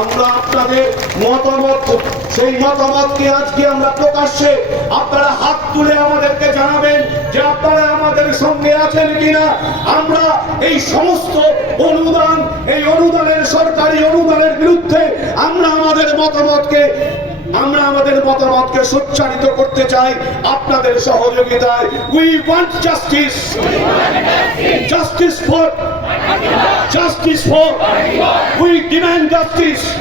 আমরা আপনাদের মতামত, সেই মতামতকে আজকে আমরা প্রকাশ্যে আপনারা হাত তুলে আমাদেরকে জানাবেন যে আপনারা আমাদের সঙ্গে আছেন কিনা। আমরা এই সমস্ত অনুদান, এই অনুদানের সরকারি অনুদানের বিরুদ্ধে আমরা আমাদের মতামতকে, আমরা আমাদের মতামতকে সোচ্চারিত করতে চাই আপনাদের সহযোগিতায়। We want justice justice for Justice for. We demand justice.